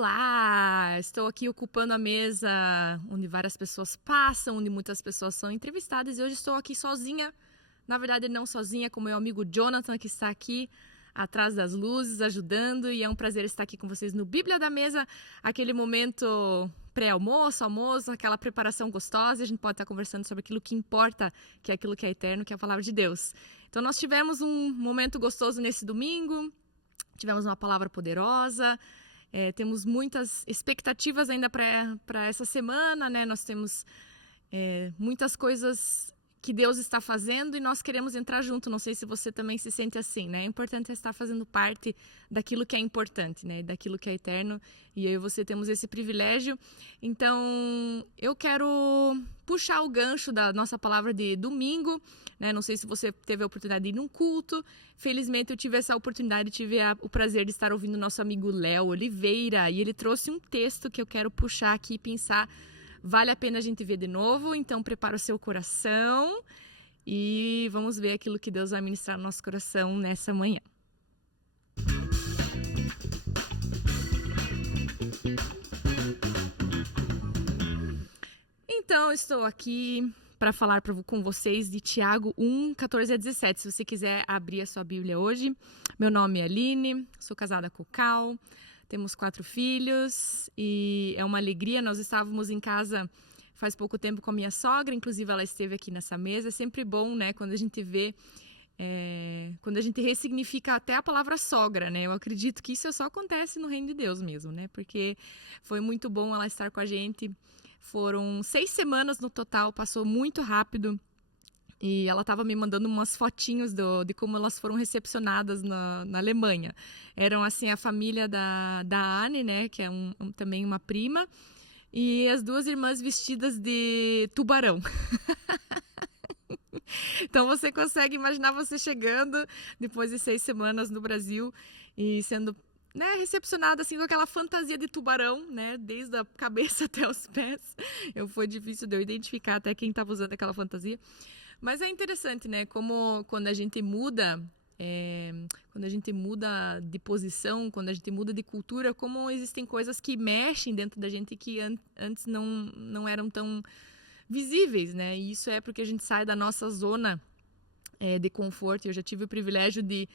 Olá! Estou aqui ocupando a mesa onde várias pessoas passam, onde muitas pessoas são entrevistadas e hoje estou aqui sozinha. Na verdade, não sozinha, com meu amigo Jonathan, que está aqui atrás das luzes, ajudando. E é um prazer estar aqui com vocês no Bíblia da Mesa, aquele momento pré-almoço, almoço, aquela preparação gostosa. E a gente pode estar conversando sobre aquilo que importa, que é aquilo que é eterno, que é a palavra de Deus. Então, nós tivemos um momento gostoso nesse domingo, tivemos uma palavra poderosa. Temos muitas expectativas ainda para essa semana, né? Nós temos muitas coisas que Deus está fazendo e nós queremos entrar junto. Não sei se você também se sente assim, né? É importante estar fazendo parte daquilo que é importante, né? Daquilo que é eterno. E eu e você temos esse privilégio. Então, eu quero puxar o gancho da nossa palavra de domingo, né? Não sei se você teve a oportunidade de ir num culto. Felizmente, eu tive essa oportunidade, tive o prazer de estar ouvindo nosso amigo Léo Oliveira. E ele trouxe um texto que eu quero puxar aqui e pensar. Vale a pena a gente ver de novo, então prepara o seu coração e vamos ver aquilo que Deus vai ministrar no nosso coração nessa manhã. Então, estou aqui para falar com vocês de Tiago 1, 14 a 17. Se você quiser abrir a sua Bíblia hoje. Meu nome é Aline, sou casada com o Cal. Temos 4 filhos e é uma alegria. Nós estávamos em casa faz pouco tempo com a minha sogra, inclusive ela esteve aqui nessa mesa. É sempre bom, né, quando a gente vê, quando a gente ressignifica até a palavra sogra, né? Eu acredito que isso só acontece no reino de Deus mesmo, né? Porque foi muito bom ela estar com a gente. Foram 6 semanas no total, passou muito rápido. E ela estava me mandando umas fotinhos de como elas foram recepcionadas na Alemanha. Eram, assim, a família da Anne, né, que é também uma prima, e as 2 irmãs vestidas de tubarão. Então, você consegue imaginar você chegando depois de 6 semanas no Brasil e sendo, né, recepcionada assim com aquela fantasia de tubarão, né, desde a cabeça até os pés. Foi difícil de eu identificar até quem estava usando aquela fantasia. Mas é interessante, né? Como quando a gente muda de posição, quando a gente muda de cultura, como existem coisas que mexem dentro da gente que antes não eram tão visíveis, né? E isso é porque a gente sai da nossa zona de conforto. Eu já tive o privilégio de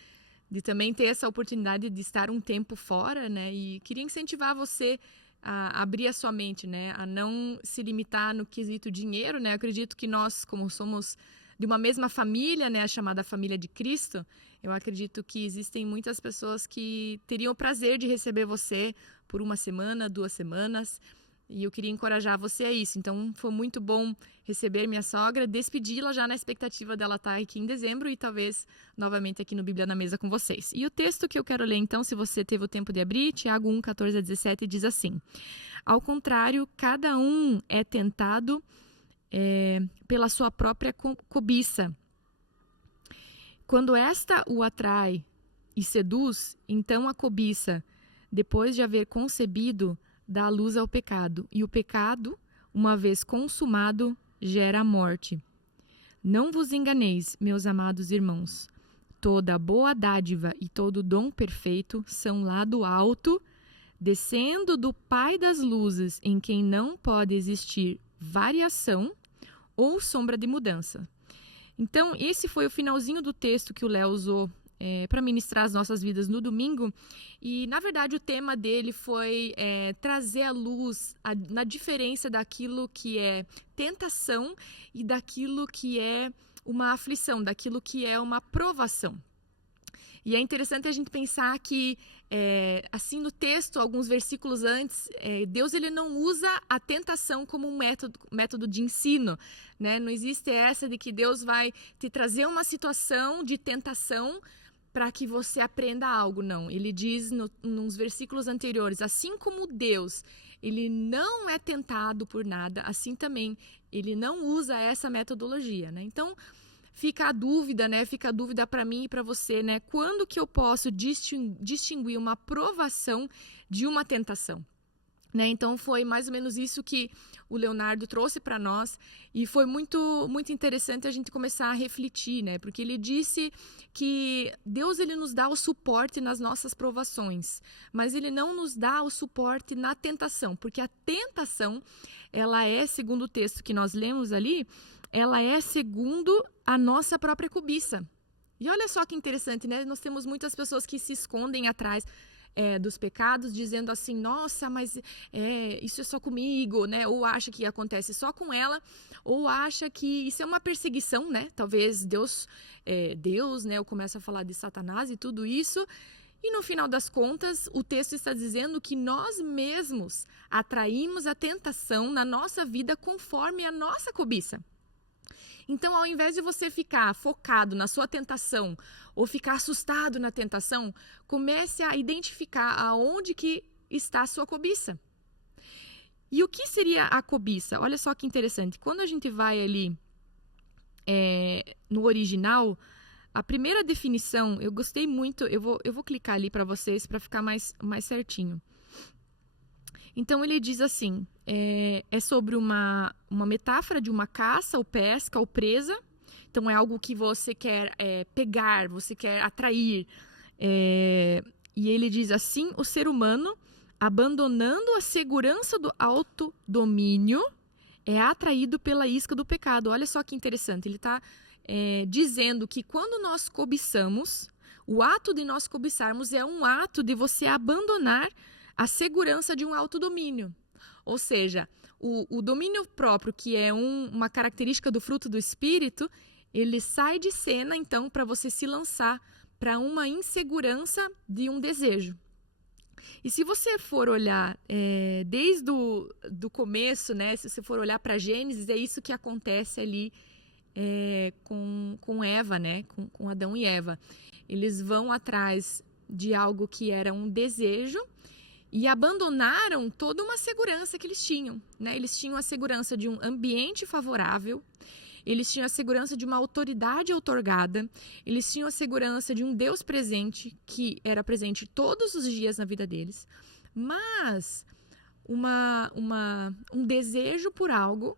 também ter essa oportunidade de estar um tempo fora, né? E queria incentivar você a abrir a sua mente, né? A não se limitar no quesito dinheiro, né? Eu acredito que nós, como somos de uma mesma família, né? A chamada família de Cristo, eu acredito que existem muitas pessoas que teriam o prazer de receber você por 1 semana, 2 semanas, e eu queria encorajar você a isso. Então, foi muito bom receber minha sogra, despedi-la já na expectativa dela estar aqui em dezembro e talvez novamente aqui no Bíblia na Mesa com vocês. E o texto que eu quero ler, então, se você teve o tempo de abrir, Tiago 1, 14 a 17, diz assim: ao contrário, cada um é tentado pela sua própria cobiça. Quando esta o atrai e seduz, então a cobiça, depois de haver concebido, dá luz ao pecado, e o pecado, uma vez consumado, gera a morte. Não vos enganeis, meus amados irmãos. Toda boa dádiva e todo dom perfeito são lá do alto, descendo do Pai das luzes, em quem não pode existir variação ou sombra de mudança. Então, esse foi o finalzinho do texto que o Léo usou para ministrar as nossas vidas no domingo. E, na verdade, o tema dele foi trazer a luz na diferença daquilo que é tentação e daquilo que é uma aflição, daquilo que é uma provação. E é interessante a gente pensar que, assim, no texto, alguns versículos antes, Deus ele não usa a tentação como um método de ensino, né? Não existe essa de que Deus vai te trazer uma situação de tentação para que você aprenda algo, não. Ele diz nos versículos anteriores, assim como Deus, ele não é tentado por nada, assim também, ele não usa essa metodologia, né? Então, fica a dúvida, né? Fica a dúvida para mim e para você, né? Quando que eu posso distinguir uma provação de uma tentação? né? Então foi mais ou menos isso que o Leonardo trouxe para nós, e foi muito interessante a gente começar a refletir, né? Porque ele disse que Deus, ele nos dá o suporte nas nossas provações, mas ele não nos dá o suporte na tentação, porque a tentação, ela é, segundo o texto que nós lemos ali, ela é segundo a nossa própria cobiça. E olha só que interessante, né? Nós temos muitas pessoas que se escondem atrás dos pecados, dizendo assim, nossa, mas isso é só comigo, né? Ou acha que acontece só com ela, ou acha que isso é uma perseguição, né? Talvez Deus, né? Eu começo a falar de Satanás e tudo isso, e no final das contas, o texto está dizendo que nós mesmos atraímos a tentação na nossa vida conforme a nossa cobiça. Então, ao invés de você ficar focado na sua tentação ou ficar assustado na tentação, comece a identificar aonde que está a sua cobiça. E o que seria a cobiça? Olha só que interessante. Quando a gente vai ali no original, a primeira definição, eu gostei muito, eu vou clicar ali para vocês para ficar mais certinho. Então, ele diz assim, é sobre uma metáfora de uma caça, ou pesca, ou presa. Então, é algo que você quer pegar, você quer atrair. E ele diz assim, o ser humano, abandonando a segurança do autodomínio, é atraído pela isca do pecado. Olha só que interessante, ele está dizendo que quando nós cobiçamos, o ato de nós cobiçarmos é um ato de você abandonar a segurança de um autodomínio. Ou seja, o domínio próprio, que é uma característica do fruto do Espírito, ele sai de cena, então, para você se lançar para uma insegurança de um desejo. E se você for olhar desde do começo, né, se você for olhar para Gênesis, é isso que acontece ali com Eva, né, com Adão e Eva. Eles vão atrás de algo que era um desejo, e abandonaram toda uma segurança que eles tinham, né? Eles tinham a segurança de um ambiente favorável, eles tinham a segurança de uma autoridade outorgada, eles tinham a segurança de um Deus presente, que era presente todos os dias na vida deles, mas um desejo por algo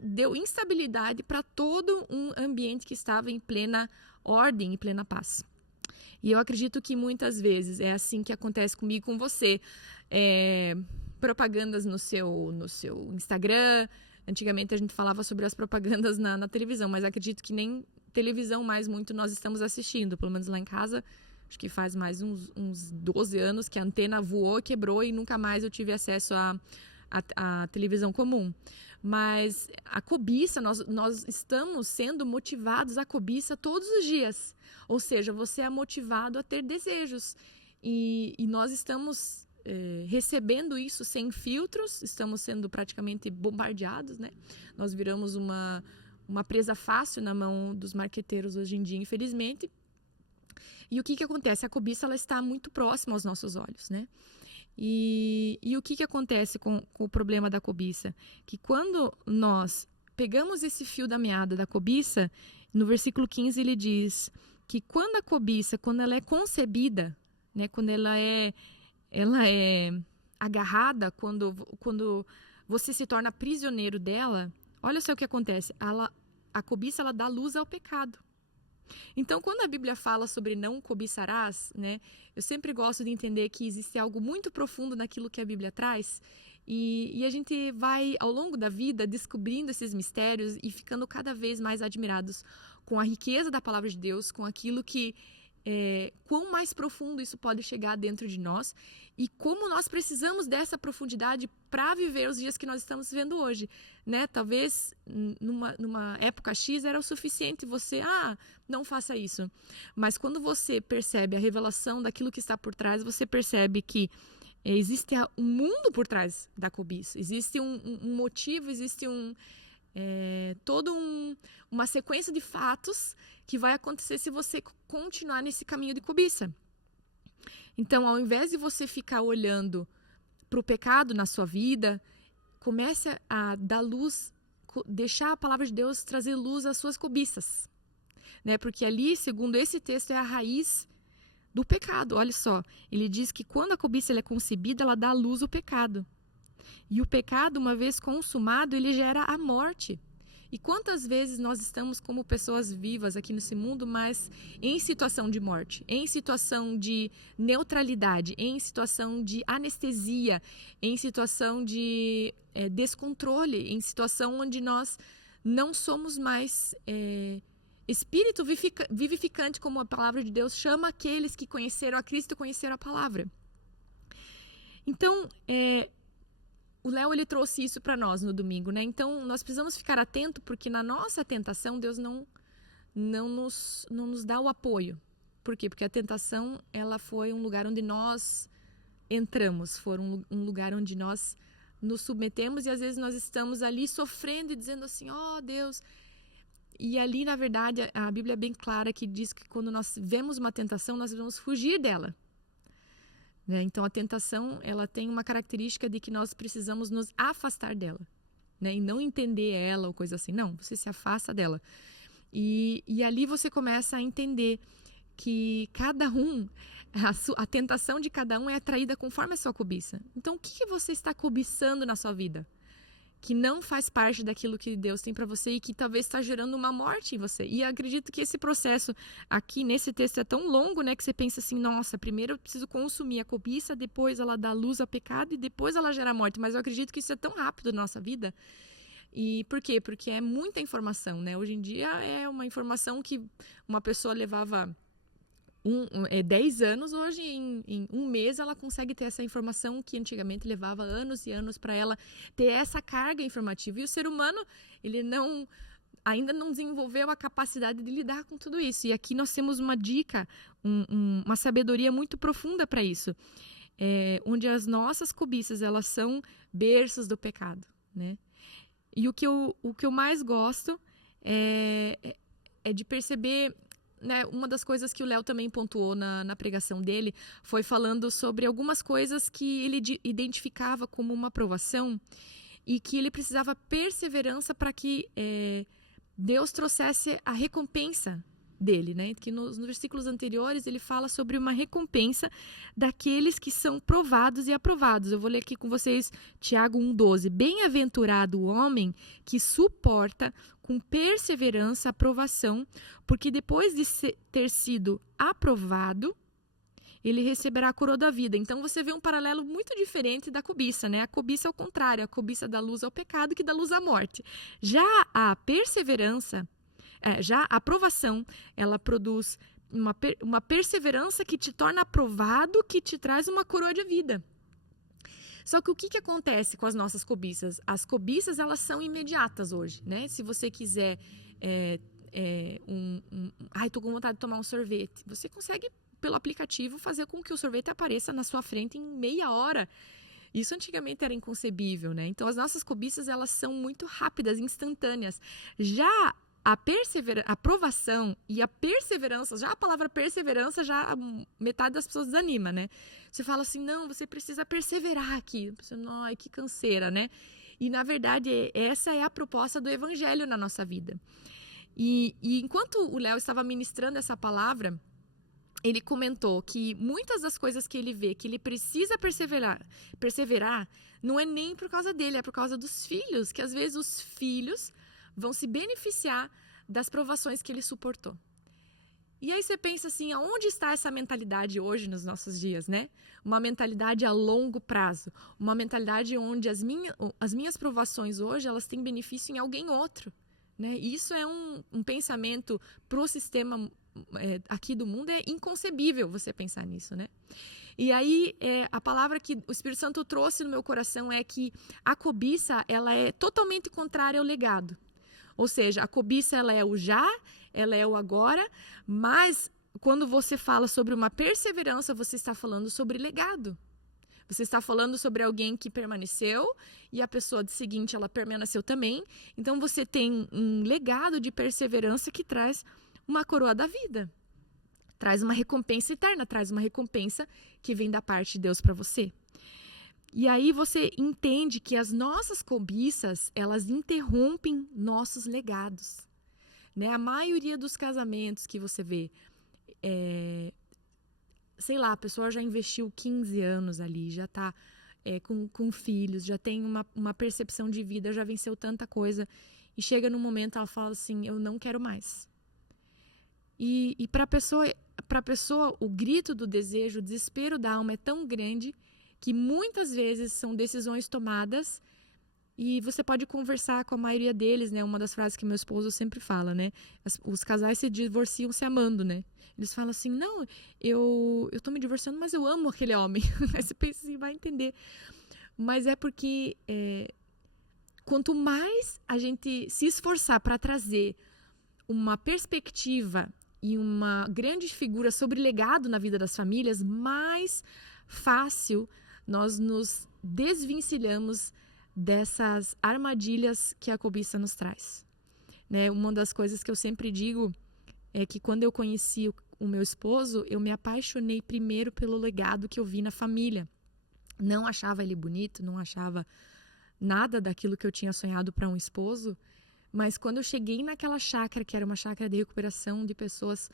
deu instabilidade para todo um ambiente que estava em plena ordem e plena paz. E eu acredito que muitas vezes é assim que acontece comigo, com você. Propagandas no seu Instagram. Antigamente a gente falava sobre as propagandas na televisão, mas acredito que nem televisão mais muito nós estamos assistindo. Pelo menos lá em casa, acho que faz mais uns 12 anos que a antena voou, quebrou e nunca mais eu tive acesso à televisão comum. Mas a cobiça, nós estamos sendo motivados à cobiça todos os dias. Ou seja, você é motivado a ter desejos. E nós estamos recebendo isso sem filtros, estamos sendo praticamente bombardeados, né? Nós viramos uma presa fácil na mão dos marqueteiros hoje em dia, infelizmente. E o que acontece? A cobiça, ela está muito próxima aos nossos olhos, né? E o que acontece com o problema da cobiça? Que quando nós pegamos esse fio da meada da cobiça, no versículo 15 ele diz que quando a cobiça, quando ela é concebida, né, quando ela é agarrada, quando você se torna prisioneiro dela, olha só o que acontece. A cobiça, ela dá luz ao pecado. Então, quando a Bíblia fala sobre não cobiçarás, né, eu sempre gosto de entender que existe algo muito profundo naquilo que a Bíblia traz, e a gente vai, ao longo da vida, descobrindo esses mistérios e ficando cada vez mais admirados com a riqueza da palavra de Deus, com aquilo que quão mais profundo isso pode chegar dentro de nós e como nós precisamos dessa profundidade para viver os dias que nós estamos vivendo hoje, né? Talvez numa época X era o suficiente você, não faça isso. Mas quando você percebe a revelação daquilo que está por trás, você percebe que existe um mundo por trás da cobiça, existe um motivo, existe toda uma sequência de fatos que vai acontecer se você continuar nesse caminho de cobiça. Então, ao invés de você ficar olhando para o pecado na sua vida, comece a dar luz, deixar a palavra de Deus trazer luz às suas cobiças, né? Porque ali, segundo esse texto, é a raiz do pecado. Olha só, ele diz que quando a cobiça ela é concebida, ela dá à luz o pecado. E o pecado, uma vez consumado, ele gera a morte. E quantas vezes nós estamos como pessoas vivas aqui nesse mundo, mas em situação de morte, em situação de neutralidade, em situação de anestesia, em situação de descontrole, em situação onde nós não somos mais espírito vivificante, como a palavra de Deus chama aqueles que conheceram a Cristo e conheceram a palavra. Então, o Léo ele trouxe isso para nós no domingo, né? Então nós precisamos ficar atento porque na nossa tentação Deus não nos dá o apoio. Por quê? Porque a tentação ela foi um lugar onde nós entramos, foi um lugar onde nós nos submetemos e às vezes nós estamos ali sofrendo e dizendo assim, ó Deus. E ali na verdade a Bíblia é bem clara que diz que quando nós vemos uma tentação nós devemos fugir dela. Então, a tentação, ela tem uma característica de que nós precisamos nos afastar dela, né? E não entender ela ou coisa assim. Não, você se afasta dela. E ali você começa a entender que cada um, a tentação de cada um é atraída conforme a sua cobiça. Então, o que você está cobiçando na sua vida? Que não faz parte daquilo que Deus tem para você e que talvez está gerando uma morte em você. E eu acredito que esse processo aqui nesse texto é tão longo, né, que você pensa assim, nossa, primeiro eu preciso consumir a cobiça, depois ela dá luz ao pecado e depois ela gera morte. Mas eu acredito que isso é tão rápido na nossa vida. E por quê? Porque é muita informação, né? Hoje em dia é uma informação que uma pessoa levava 10 anos, hoje em um mês ela consegue ter essa informação que antigamente levava anos e anos para ela ter essa carga informativa. E o ser humano, ele ainda não desenvolveu a capacidade de lidar com tudo isso. E aqui nós temos uma dica, uma sabedoria muito profunda para isso. Onde as nossas cobiças, elas são berços do pecado, né? E o que eu mais gosto é de perceber... Né, uma das coisas que o Léo também pontuou na pregação dele foi falando sobre algumas coisas que ele identificava como uma provação e que ele precisava perseverança para que Deus trouxesse a recompensa dele, né? Que nos versículos anteriores ele fala sobre uma recompensa daqueles que são provados e aprovados. Eu vou ler aqui com vocês Tiago 1,12. Bem-aventurado o homem que suporta com perseverança a provação, porque depois de ter sido aprovado, ele receberá a coroa da vida. Então você vê um paralelo muito diferente da cobiça, né? A cobiça é o contrário, a cobiça dá luz ao pecado que dá luz à morte. Já a perseverança, já a aprovação, ela produz uma perseverança que te torna aprovado, que te traz uma coroa de vida. Só que o que acontece com as nossas cobiças? As cobiças, elas são imediatas hoje, né? Se você quiser... tô com vontade de tomar um sorvete. Você consegue, pelo aplicativo, fazer com que o sorvete apareça na sua frente em meia hora. Isso antigamente era inconcebível, né? Então, as nossas cobiças, elas são muito rápidas, instantâneas. Já a aprovação e a perseverança, já a palavra perseverança, já metade das pessoas desanima, né? Você fala assim, não, você precisa perseverar aqui. Você, ai, que canseira, né? E, na verdade, essa é a proposta do evangelho na nossa vida. E enquanto o Léo estava ministrando essa palavra, ele comentou que muitas das coisas que ele vê, que ele precisa perseverar, não é nem por causa dele, é por causa dos filhos, que às vezes os filhos vão se beneficiar das provações que ele suportou. E aí você pensa assim, aonde está essa mentalidade hoje nos nossos dias, né? Uma mentalidade a longo prazo, uma mentalidade onde as minhas provações hoje, elas têm benefício em alguém outro, né? E isso é um pensamento para o sistema aqui do mundo, é inconcebível você pensar nisso, né? E aí, a palavra que o Espírito Santo trouxe no meu coração é que a cobiça, ela é totalmente contrária ao legado. Ou seja, a cobiça, ela é o já, ela é o agora, mas quando você fala sobre uma perseverança, você está falando sobre legado. Você está falando sobre alguém que permaneceu e a pessoa seguinte, ela permaneceu também. Então, você tem um legado de perseverança que traz uma coroa da vida. Traz uma recompensa eterna, traz uma recompensa que vem da parte de Deus para você. E aí você entende que as nossas cobiças, elas interrompem nossos legados, né? A maioria dos casamentos que você vê, sei lá, a pessoa já investiu 15 anos ali, já está com filhos, já tem uma percepção de vida, já venceu tanta coisa. E chega num momento, ela fala assim, eu não quero mais. E para a pessoa, o grito do desejo, o desespero da alma é tão grande que muitas vezes são decisões tomadas e você pode conversar com a maioria deles, né? Uma das frases que meu esposo sempre fala, né? Os casais se divorciam se amando, né? Eles falam assim, não, eu tô me divorciando, mas eu amo aquele homem. Aí você pensa assim, vai entender. Mas é porque quanto mais a gente se esforçar para trazer uma perspectiva e uma grande figura sobre legado na vida das famílias, mais fácil nós nos desvencilhamos dessas armadilhas que a cobiça nos traz. Né? Uma das coisas que eu sempre digo é que quando eu conheci o meu esposo, eu me apaixonei primeiro pelo legado que eu vi na família. Não achava ele bonito, não achava nada daquilo que eu tinha sonhado para um esposo, mas quando eu cheguei naquela chácara, que era uma chácara de recuperação de pessoas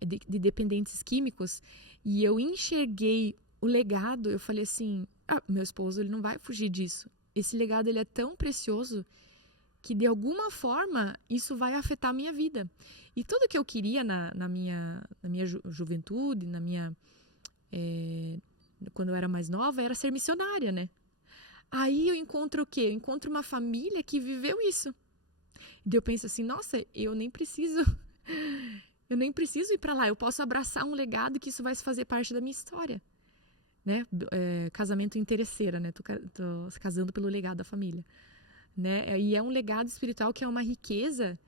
de dependentes químicos, e eu enxerguei o legado, eu falei assim, meu esposo ele não vai fugir disso. Esse legado ele é tão precioso que de alguma forma isso vai afetar a minha vida. E tudo que eu queria na minha juventude, quando eu era mais nova, era ser missionária, né? Aí eu encontro o quê? Eu encontro uma família que viveu isso. E eu penso assim, nossa, eu nem preciso ir para lá. Eu posso abraçar um legado que isso vai fazer parte da minha história. Né? Casamento interesseira, né? Tô casando pelo legado da família. Né? E é um legado espiritual que é uma riqueza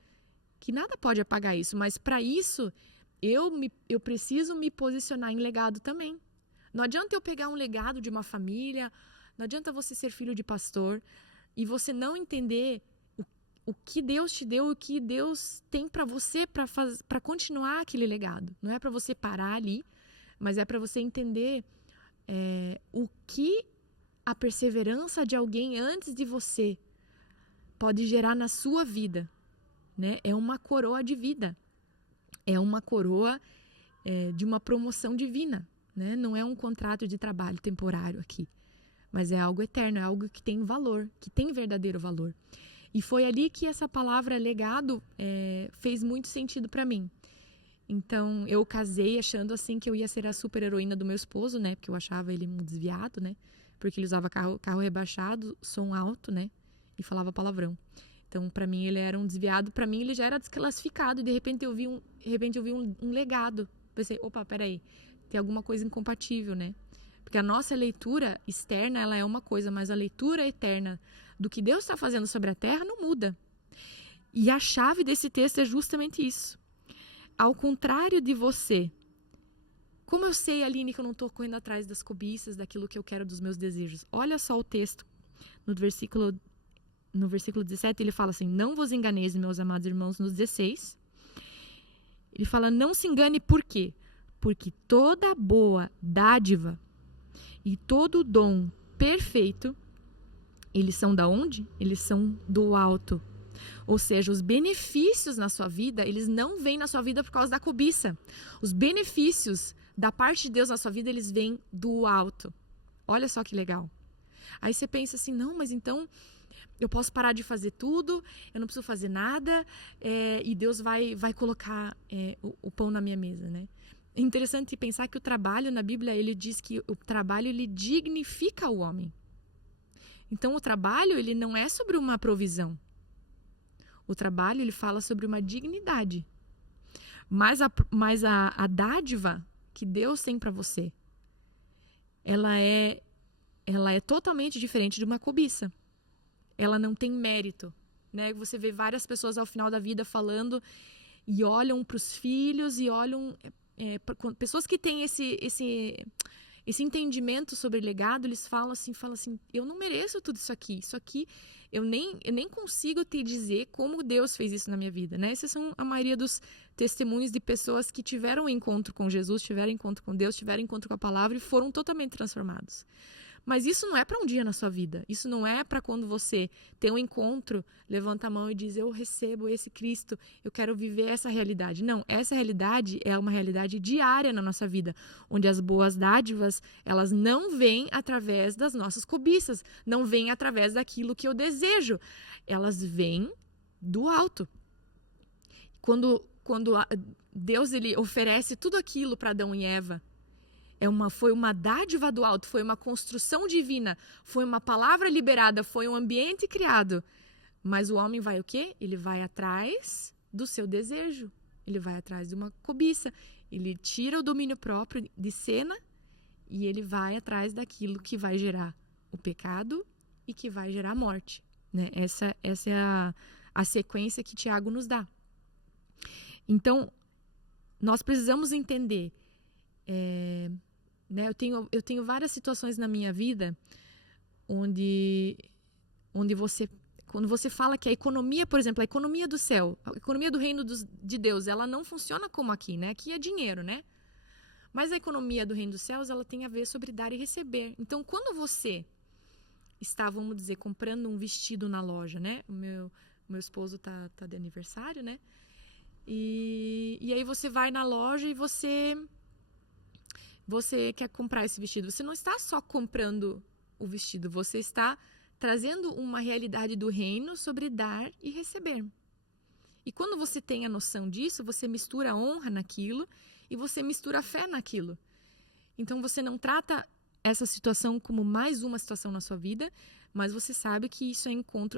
que nada pode apagar isso. Mas para isso, eu preciso me posicionar em legado também. Não adianta eu pegar um legado de uma família, não adianta você ser filho de pastor e você não entender o que Deus te deu, o que Deus tem para você para continuar aquele legado. Não é para você parar ali, mas é para você entender o que a perseverança de alguém antes de você pode gerar na sua vida. Né? É uma coroa de vida. É uma coroa de uma promoção divina. Né? Não é um contrato de trabalho temporário aqui. Mas é algo eterno, é algo que tem valor, que tem verdadeiro valor. E foi ali que essa palavra legado fez muito sentido para mim. Então, eu casei achando assim que eu ia ser a super heroína do meu esposo, né? Porque eu achava ele um desviado, né? Porque ele usava carro rebaixado, som alto, né? E falava palavrão. Então, para mim, ele era um desviado. Para mim, ele já era desclassificado. E, de repente, eu vi um legado. Pensei, opa, peraí. Tem alguma coisa incompatível, né? Porque a nossa leitura externa, ela é uma coisa, mas a leitura eterna do que Deus está fazendo sobre a terra não muda. E a chave desse texto é justamente isso. Ao contrário de você, como eu sei, Aline, que eu não estou correndo atrás das cobiças, daquilo que eu quero, dos meus desejos. Olha só o texto, no versículo 17, ele fala assim, não vos enganeis, meus amados irmãos, no 16. Ele fala, não se engane por quê? Porque toda boa dádiva e todo dom perfeito, eles são da onde? Eles são do alto. Ou seja, os benefícios na sua vida, eles não vêm na sua vida por causa da cobiça. Os benefícios da parte de Deus na sua vida, eles vêm do alto. Olha só que legal. Aí você pensa assim, não, mas então eu posso parar de fazer tudo, eu não preciso fazer nada, e Deus vai colocar o pão na minha mesa, né? É interessante pensar que o trabalho na Bíblia, ele diz que o trabalho, ele dignifica o homem. Então, o trabalho, ele não é sobre uma provisão. O trabalho, ele fala sobre uma dignidade. Mas a dádiva que Deus tem para você, ela é totalmente diferente de uma cobiça. Ela não tem mérito. Né? Você vê várias pessoas ao final da vida falando e olham para os filhos e olham... pessoas que têm esse entendimento sobre legado, eles falam assim, eu não mereço tudo isso aqui eu nem consigo te dizer como Deus fez isso na minha vida, né? Esses são a maioria dos testemunhos de pessoas que tiveram um encontro com Jesus, tiveram encontro com Deus, tiveram encontro com a palavra e foram totalmente transformados. Mas isso não é para um dia na sua vida. Isso não é para quando você tem um encontro, levanta a mão e diz, eu recebo esse Cristo, eu quero viver essa realidade. Não, essa realidade é uma realidade diária na nossa vida, onde as boas dádivas, elas não vêm através das nossas cobiças, não vêm através daquilo que eu desejo. Elas vêm do alto. Quando Deus ele oferece tudo aquilo para Adão e Eva, foi uma dádiva do alto, foi uma construção divina, foi uma palavra liberada, foi um ambiente criado. Mas o homem vai o quê? Ele vai atrás do seu desejo, ele vai atrás de uma cobiça, ele tira o domínio próprio de cena e ele vai atrás daquilo que vai gerar o pecado e que vai gerar a morte. Né? Essa é a sequência que Tiago nos dá. Então, nós precisamos entender... né? Eu tenho várias situações na minha vida onde quando você fala que a economia, por exemplo, a economia do céu, a economia do reino de Deus, ela não funciona como aqui, né? Aqui é dinheiro, né? Mas a economia do reino dos céus, ela tem a ver sobre dar e receber. Então, quando você está, vamos dizer, comprando um vestido na loja, né? O meu esposo tá de aniversário, né? E aí você vai na loja e você quer comprar esse vestido. Você não está só comprando o vestido, você está trazendo uma realidade do reino sobre dar e receber. E quando você tem a noção disso, você mistura a honra naquilo e você mistura a fé naquilo. Então você não trata essa situação como mais uma situação na sua vida, mas você sabe que isso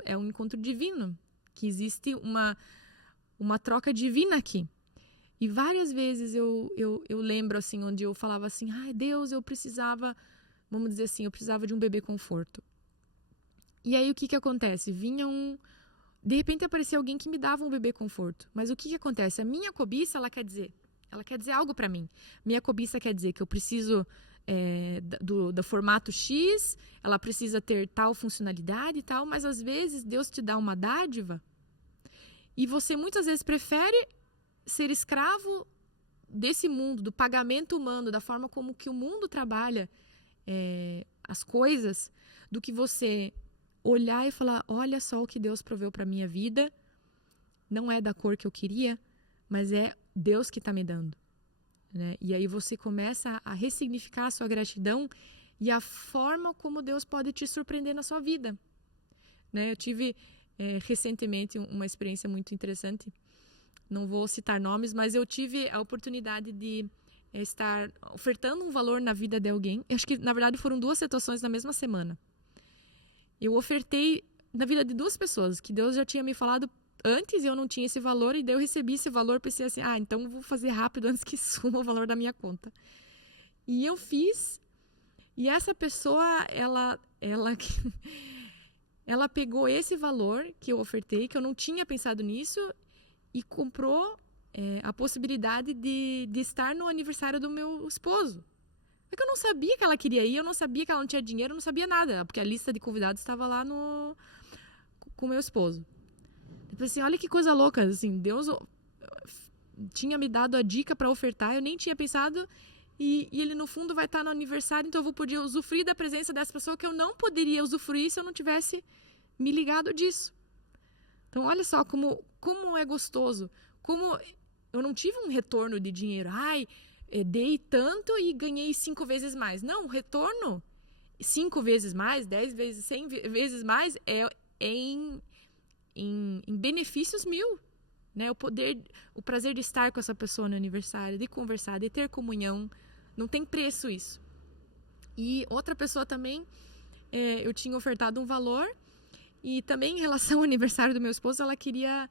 é um encontro divino, que existe uma troca divina aqui. E várias vezes eu lembro, assim, onde eu falava assim, ai, Deus, eu precisava, vamos dizer assim, eu precisava de um bebê conforto. E aí o que acontece? De repente aparecia alguém que me dava um bebê conforto. Mas o que acontece? A minha cobiça, ela quer dizer algo para mim. Minha cobiça quer dizer que eu preciso do formato X, ela precisa ter tal funcionalidade e tal, mas às vezes Deus te dá uma dádiva e você muitas vezes prefere ser escravo desse mundo, do pagamento humano, da forma como que o mundo trabalha as coisas, do que você olhar e falar, olha só o que Deus proveu para minha vida, não é da cor que eu queria, mas é Deus que está me dando. Né? E aí você começa a ressignificar a sua gratidão e a forma como Deus pode te surpreender na sua vida. Né? Eu tive recentemente uma experiência muito interessante. Não vou citar nomes, mas eu tive a oportunidade de estar ofertando um valor na vida de alguém. Eu acho que, na verdade, foram 2 situações na mesma semana. Eu ofertei na vida de 2 pessoas, que Deus já tinha me falado antes, eu não tinha esse valor, e daí eu recebi esse valor, pensei assim, então eu vou fazer rápido antes que suma o valor da minha conta. E eu fiz, e essa pessoa, ela pegou esse valor que eu ofertei, que eu não tinha pensado nisso, e comprou a possibilidade de estar no aniversário do meu esposo. É que eu não sabia que ela queria ir, eu não sabia que ela não tinha dinheiro, eu não sabia nada, porque a lista de convidados estava lá com o meu esposo. Eu pensei, olha que coisa louca, assim, Deus tinha me dado a dica para ofertar, eu nem tinha pensado, e ele no fundo vai estar no aniversário, então eu vou poder usufruir da presença dessa pessoa que eu não poderia usufruir se eu não tivesse me ligado disso. Então, olha só como é gostoso, como eu não tive um retorno de dinheiro, dei tanto e ganhei 5 vezes mais. Não, o retorno 5 vezes mais, 10 vezes, 100 vezes mais é em benefícios 1000. Né? O prazer de estar com essa pessoa no aniversário, de conversar, de ter comunhão, não tem preço isso. E outra pessoa também, eu tinha ofertado um valor, e também em relação ao aniversário do meu esposo, ela queria...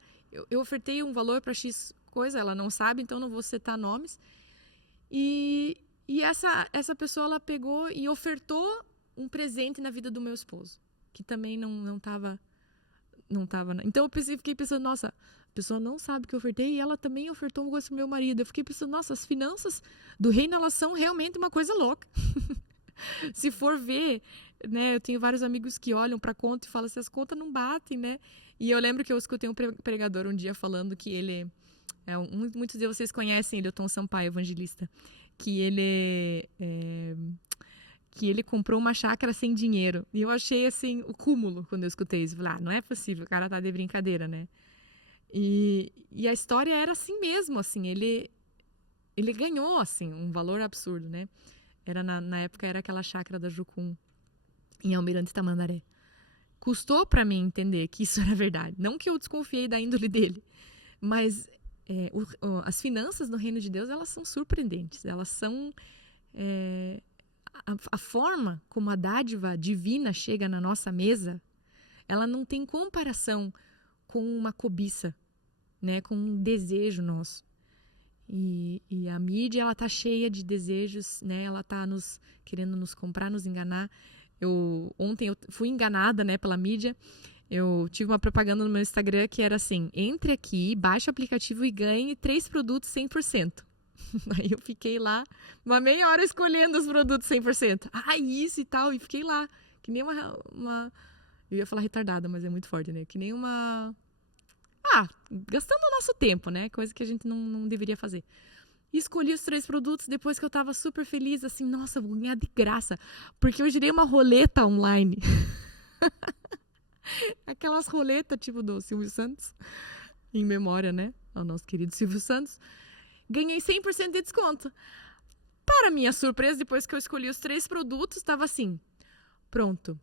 Eu ofertei um valor para X coisa, ela não sabe, então não vou citar nomes. E essa pessoa, ela pegou e ofertou um presente na vida do meu esposo, que também não estava... Então eu fiquei pensando, nossa, a pessoa não sabe o que eu ofertei e ela também ofertou uma coisa pro meu marido. Eu fiquei pensando, nossa, as finanças do reino, elas são realmente uma coisa louca. Se for ver, né, eu tenho vários amigos que olham para a conta e falam assim, as contas não batem, né? E eu lembro que eu escutei um pregador um dia falando que ele... muitos de vocês conhecem ele, o Tom Sampaio, evangelista. Que que ele comprou uma chácara sem dinheiro. E eu achei, assim, o cúmulo quando eu escutei isso. Falei, não é possível, o cara tá de brincadeira, né? E a história era assim mesmo, assim, ele ganhou, assim, um valor absurdo, né? Na época era aquela chácara da Jucum, em Almirante Tamandaré. Custou para mim entender que isso era verdade. Não que eu desconfiei da índole dele, mas as finanças no reino de Deus, elas são surpreendentes. Elas são... a forma como a dádiva divina chega na nossa mesa, ela não tem comparação com uma cobiça, né? Com um desejo nosso. E a mídia, ela tá cheia de desejos, né? Ela tá querendo nos comprar, nos enganar. Ontem eu fui enganada, né, pela mídia. Eu tive uma propaganda no meu Instagram que era assim: entre aqui, baixe o aplicativo e ganhe 3 produtos 100%. Aí eu fiquei lá uma meia hora escolhendo os produtos 100%. Isso e tal. E fiquei lá, que nem uma... Eu ia falar retardada, mas é muito forte, né? Que nem uma... gastando o nosso tempo, né? Coisa que a gente não deveria fazer. E escolhi os 3 produtos depois que eu tava super feliz, assim, nossa, vou ganhar de graça. Porque eu girei uma roleta online. Aquelas roletas tipo do Silvio Santos, em memória, né, ao nosso querido Silvio Santos. Ganhei 100% de desconto. Para minha surpresa, depois que eu escolhi os 3 produtos, estava assim, pronto.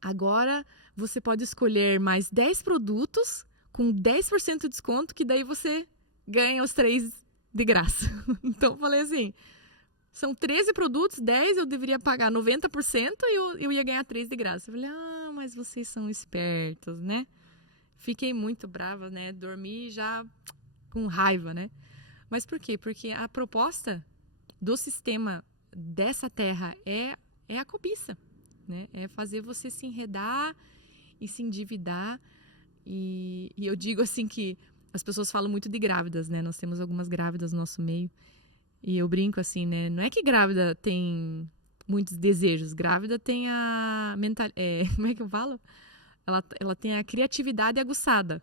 Agora você pode escolher mais 10 produtos com 10% de desconto, que daí você ganha os 3 de graça. Então eu falei assim, são 13 produtos, 10 eu deveria pagar 90% e eu ia ganhar 3 de graça. Eu falei, mas vocês são espertos, né? Fiquei muito brava, né? Dormi já com raiva, né? Mas por quê? Porque a proposta do sistema dessa terra é a cobiça, né? É fazer você se enredar e se endividar. E eu digo assim que as pessoas falam muito de grávidas, né? Nós temos algumas grávidas no nosso meio. E eu brinco assim, né? Não é que grávida tem muitos desejos. Grávida tem a mental... como é que eu falo? Ela tem a criatividade aguçada.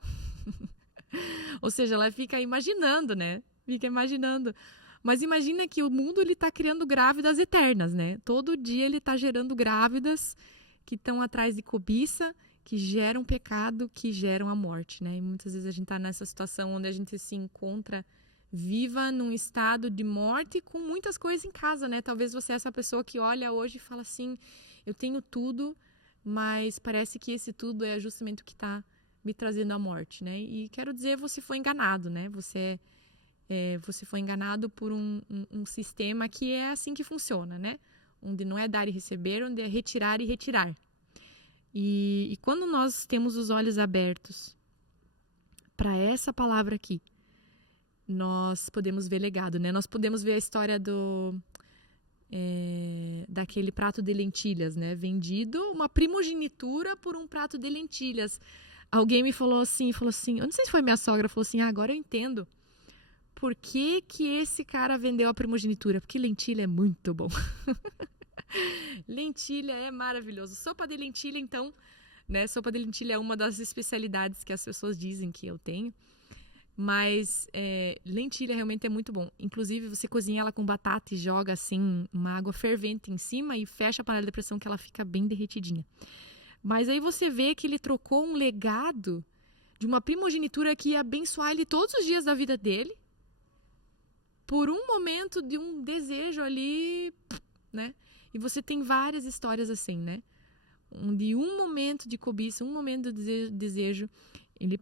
Ou seja, ela fica imaginando, né? Fica imaginando. Mas imagina que o mundo ele tá criando grávidas eternas, né? Todo dia ele tá gerando grávidas que estão atrás de cobiça, que geram pecado, que geram a morte, né? E muitas vezes a gente tá nessa situação onde a gente se encontra viva num estado de morte com muitas coisas em casa, né? Talvez você é essa pessoa que olha hoje e fala assim, eu tenho tudo, mas parece que esse tudo é justamente o que está me trazendo a morte, né? E quero dizer, você foi enganado, né? Você foi enganado por um sistema que é assim que funciona, né? Onde não é dar e receber, onde é retirar e retirar. E quando nós temos os olhos abertos para essa palavra aqui, nós podemos ver legado, né? Nós podemos ver a história daquele prato de lentilhas, né? Vendido uma primogenitura por um prato de lentilhas. Alguém me falou assim, eu não sei se foi minha sogra, falou assim, agora eu entendo por que esse cara vendeu a primogenitura, porque lentilha é muito bom. Lentilha é maravilhoso. Sopa de lentilha, então, né? Sopa de lentilha é uma das especialidades que as pessoas dizem que eu tenho. Mas lentilha realmente é muito bom. Inclusive, você cozinha ela com batata e joga assim uma água fervente em cima e fecha a panela de pressão que ela fica bem derretidinha. Mas aí você vê que ele trocou um legado de uma primogenitura que ia abençoar ele todos os dias da vida dele por um momento de um desejo ali, né? E você tem várias histórias assim, né? De um momento de cobiça, um momento de desejo, ele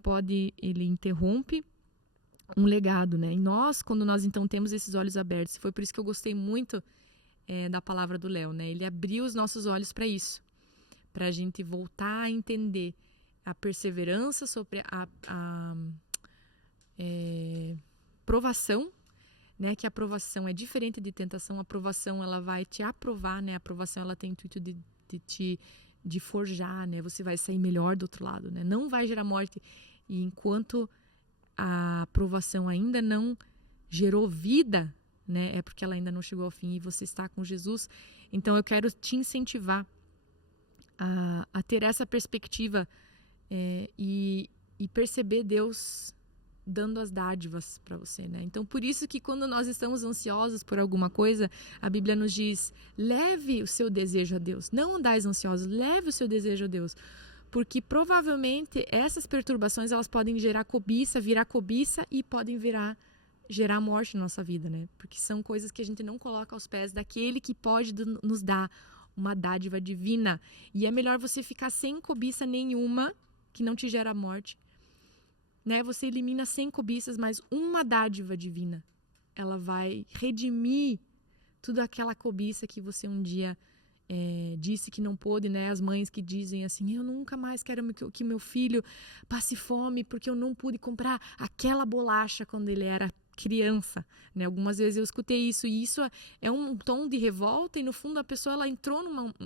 interrompe um legado, né? E quando nós então temos esses olhos abertos, foi por isso que eu gostei muito da palavra do Léo, né? Ele abriu os nossos olhos para isso, para a gente voltar a entender a perseverança sobre a provação, né? Que a provação é diferente de tentação. A provação ela vai te aprovar, né? A provação ela tem o intuito de forjar, né? Você vai sair melhor do outro lado, né? Não vai gerar morte. E enquanto a provação ainda não gerou vida, né? É porque ela ainda não chegou ao fim e você está com Jesus. Então eu quero te incentivar a ter essa perspectiva e perceber Deus dando as dádivas para você, né? Então, por isso que quando nós estamos ansiosos por alguma coisa, a Bíblia nos diz, leve o seu desejo a Deus. Não andais ansiosos, leve o seu desejo a Deus. Porque provavelmente essas perturbações, elas podem gerar cobiça, virar cobiça e podem gerar morte na nossa vida, né? Porque são coisas que a gente não coloca aos pés daquele que pode nos dar uma dádiva divina. E é melhor você ficar sem cobiça nenhuma, que não te gera morte, né? Você elimina 100 cobiças, mas uma dádiva divina, ela vai redimir toda aquela cobiça que você um dia disse que não pôde, né? As mães que dizem assim, eu nunca mais quero que meu filho passe fome porque eu não pude comprar aquela bolacha quando ele era criança, né? Algumas vezes eu escutei isso, e isso é um tom de revolta, e no fundo a pessoa, ela entrou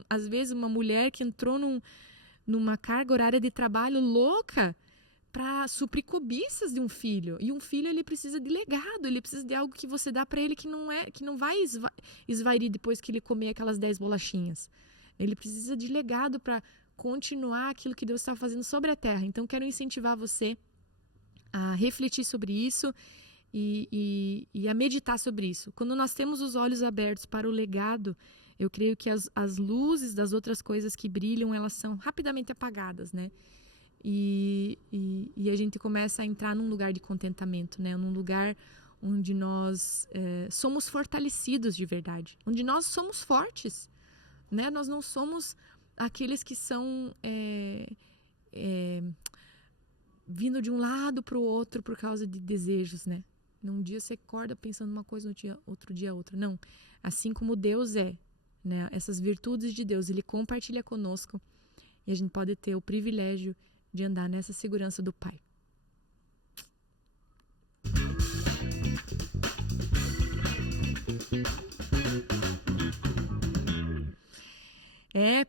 às vezes uma mulher que entrou numa carga horária de trabalho louca para suprir cobiças de um filho. E um filho, ele precisa de legado, ele precisa de algo que você dá para ele que não vai esvair depois que ele comer aquelas 10 bolachinhas. Ele precisa de legado para continuar aquilo que Deus está fazendo sobre a terra. Então, quero incentivar você a refletir sobre isso e a meditar sobre isso. Quando nós temos os olhos abertos para o legado, eu creio que as luzes das outras coisas que brilham, elas são rapidamente apagadas, né? E a gente começa a entrar num lugar de contentamento, né? Num lugar onde nós somos fortalecidos de verdade, onde nós somos fortes, né? Nós não somos aqueles que são vindo de um lado para o outro por causa de desejos, né? Num dia você acorda pensando uma coisa, outro dia outra. Não, assim como Deus né? Essas virtudes de Deus, Ele compartilha conosco, e a gente pode ter o privilégio de andar nessa segurança do Pai.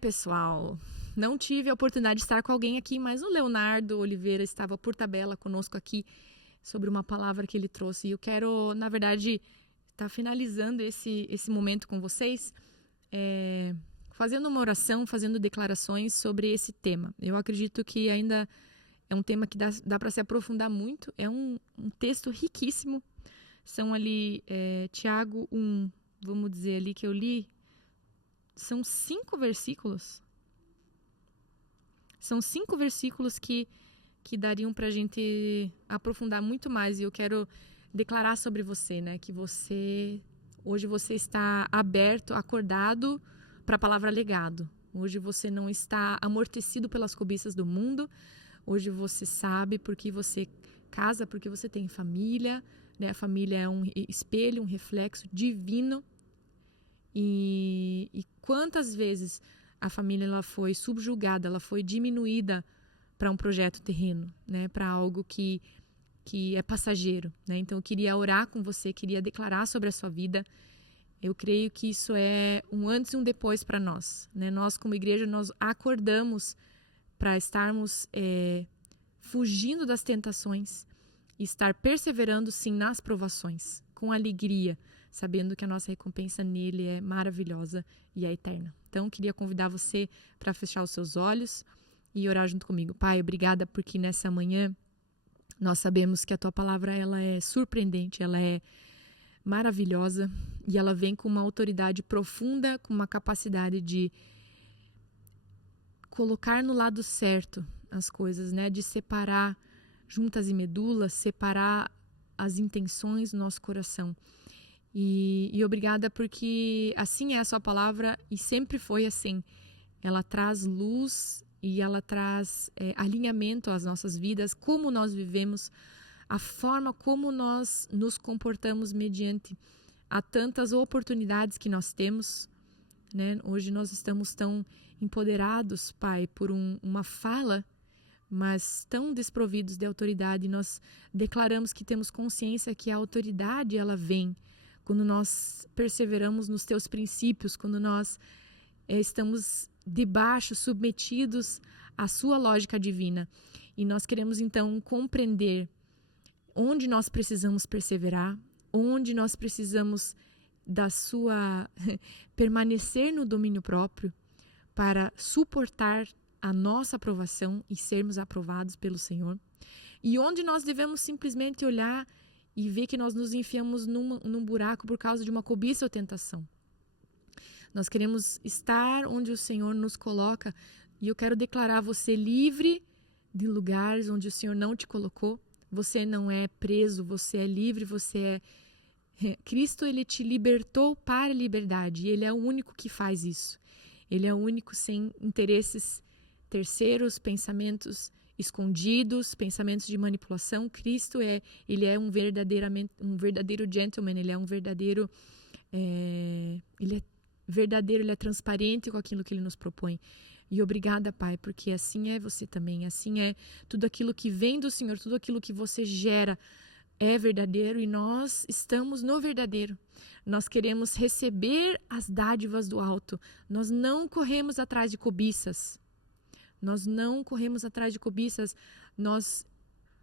Pessoal, não tive a oportunidade de estar com alguém aqui, mas o Leonardo Oliveira estava por tabela conosco aqui sobre uma palavra que ele trouxe. E eu quero, na verdade, estar finalizando esse momento com vocês, fazendo uma oração, fazendo declarações sobre esse tema. Eu acredito que ainda é um tema que dá para se aprofundar muito. É um texto riquíssimo. São ali, Tiago 1, vamos dizer ali que eu li, são 5 versículos. São 5 versículos que dariam para a gente aprofundar muito mais. E eu quero declarar sobre você, né? Que hoje você está aberto, acordado para a palavra legado. Hoje você não está amortecido pelas cobiças do mundo. Hoje você sabe porque você casa, porque você tem família, né? A família é um espelho, um reflexo divino. E quantas vezes a família ela foi subjugada, ela foi diminuída para um projeto terreno, né? Para algo que é passageiro, né? Então eu queria orar com você, queria declarar sobre a sua vida. Eu creio que isso é um antes e um depois para nós, né? Nós como igreja, nós acordamos para estarmos fugindo das tentações e estar perseverando sim nas provações, com alegria, sabendo que a nossa recompensa nele é maravilhosa e é eterna. Então, queria convidar você para fechar os seus olhos e orar junto comigo. Pai, obrigada porque nessa manhã nós sabemos que a Tua palavra ela é surpreendente, ela é maravilhosa e ela vem com uma autoridade profunda, com uma capacidade de colocar no lado certo as coisas, né? De separar juntas e medulas, separar as intenções do nosso coração. E obrigada porque assim é a Sua palavra e sempre foi assim. Ela traz luz e ela traz alinhamento às nossas vidas, como nós vivemos, a forma como nós nos comportamos mediante a tantas oportunidades que nós temos, né? Hoje nós estamos tão empoderados, Pai, por uma fala, mas tão desprovidos de autoridade. Nós declaramos que temos consciência que a autoridade ela vem quando nós perseveramos nos Teus princípios, quando nós estamos debaixo, submetidos à Sua lógica divina. E nós queremos então compreender onde nós precisamos perseverar, onde nós precisamos da Sua permanecer no domínio próprio para suportar a nossa aprovação e sermos aprovados pelo Senhor. e onde nós devemos simplesmente olhar e ver que nós nos enfiamos num buraco por causa de uma cobiça ou tentação. Nós queremos estar onde o Senhor nos coloca, e eu quero declarar você livre de lugares onde o Senhor não te colocou. Você não é preso, você é livre, você é... Cristo, ele te libertou para a liberdade, e ele é o único que faz isso. Ele é o único sem interesses terceiros, pensamentos escondidos, pensamentos de manipulação. Cristo ele é um verdadeiro gentleman, ele é um verdadeiro, ele é verdadeiro, ele é transparente com aquilo que ele nos propõe. E obrigada, Pai, porque assim é você também, assim é tudo aquilo que vem do Senhor, tudo aquilo que você gera é verdadeiro, e nós estamos no verdadeiro. Nós queremos receber as dádivas do alto. Nós não corremos atrás de cobiças. Nós não corremos atrás de cobiças. Nós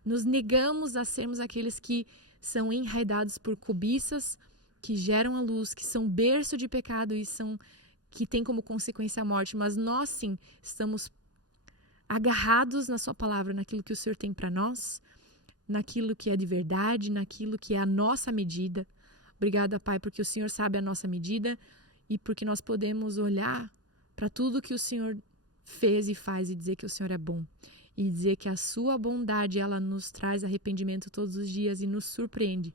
nos negamos a sermos aqueles que são enraidados por cobiças que geram a luz, que são berço de pecado e que tem como consequência a morte. Mas nós sim estamos agarrados na sua palavra, naquilo que o Senhor tem para nós, naquilo que é de verdade, naquilo que é a nossa medida. Obrigada, Pai, porque o Senhor sabe a nossa medida e porque nós podemos olhar para tudo que o Senhor fez e faz e dizer que o Senhor é bom. E dizer que a sua bondade, ela nos traz arrependimento todos os dias e nos surpreende.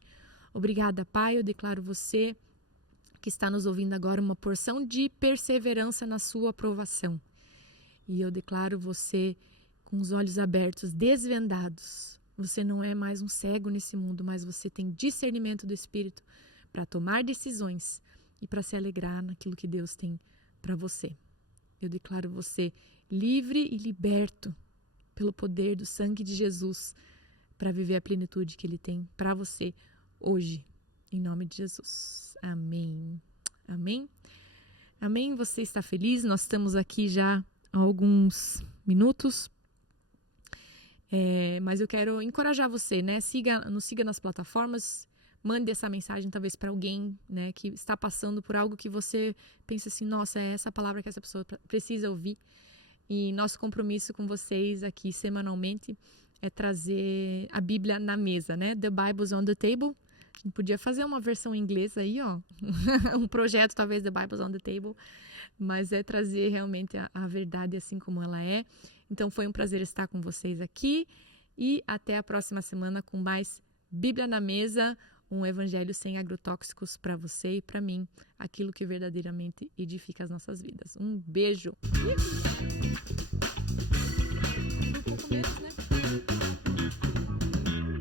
Obrigada, Pai, eu declaro você que está nos ouvindo agora uma porção de perseverança na sua aprovação. E eu declaro você com os olhos abertos, desvendados. Você não é mais um cego nesse mundo, mas você tem discernimento do Espírito para tomar decisões e para se alegrar naquilo que Deus tem para você. Eu declaro você livre e liberto pelo poder do sangue de Jesus para viver a plenitude que Ele tem para você hoje, em nome de Jesus. Amém. Amém? Amém? Você está feliz? Nós estamos aqui já há alguns minutos. Mas eu quero encorajar você, né? Nos siga nas plataformas, mande essa mensagem talvez para alguém, né, que está passando por algo que você pensa assim, nossa, é essa palavra que essa pessoa precisa ouvir. E nosso compromisso com vocês aqui semanalmente é trazer a Bíblia na mesa, né? The Bible's on the Table. A gente podia fazer uma versão em inglês aí, ó. Um projeto talvez The Bible's on the Table. Mas é trazer realmente a verdade assim como ela é. Então foi um prazer estar com vocês aqui. E até a próxima semana com mais Bíblia na Mesa. Um evangelho sem agrotóxicos para você e para mim. Aquilo que verdadeiramente edifica as nossas vidas. Um beijo. Um pouco menos, né?